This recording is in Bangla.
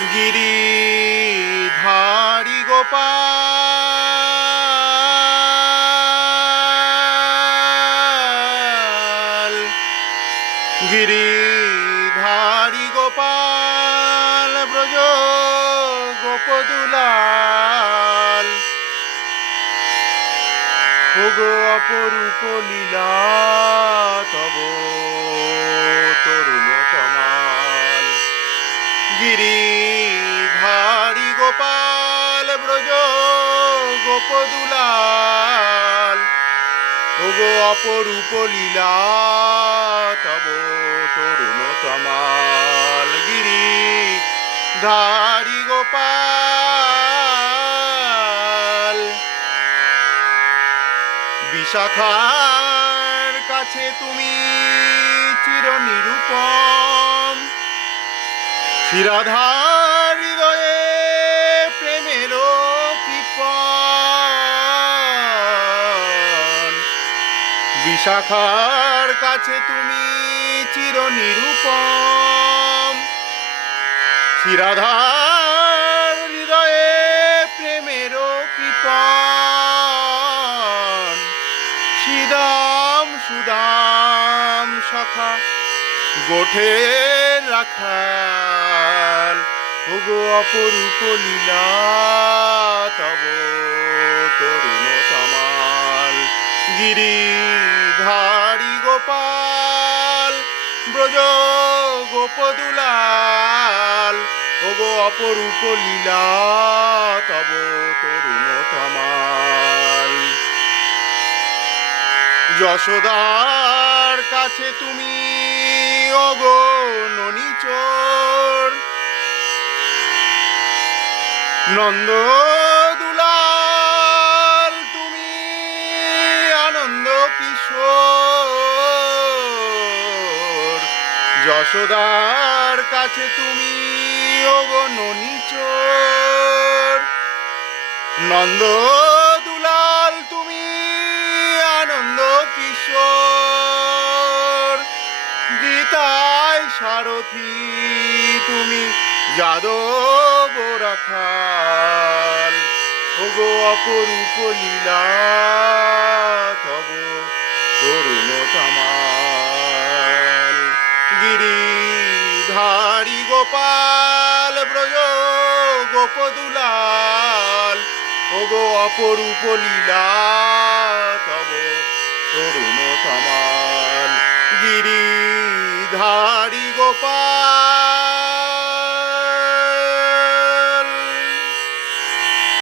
গিরিধারি গোপাল। গিরি গিরিধারি গোপাল ব্রজ গোপদুলাল। ভোগো অপরূপ লীলা তব তরুণ তমাল। গিরিধারি গোপাল ব্রজ গোপদুলাল। ওগো অপরূপ লীলা, তব তরুণ গিরি। ধারি গোপাল। বিশাখার কাছে তুমি চির নিরূপম শিরাধার বিশাখার কাছে তুমি চির নিরূপম শিরাধার হৃদয়ে প্রেমের কৃপন সিদাম, সুদাম সখা, গোঠে রাখাল। ওগো অপরূপ লীলা, তব তরুণ তমাল গিরিধারি গোপাল, ব্রজ গোপদুলাল, ওগো অপরূপ লীলা, তব তরুণ তমাল। যশোদার কাছে তুমি, ওগো ননিচোর নন্দ যশোদার কাছে তুমি ননিচোর নন্দ দুলাল তুমি, আনন্দ কিশোর। গীতায় সারথি তুমি, যাদব রাখাল। ওগো অপরূপ লীলা, তব তরুণ তামাল গিরিধারি গোপাল ব্রজ গোপদুলাল। ওগো অপরূপ লীলা তব তরুণ তামাল গিরিধারি গোপাল।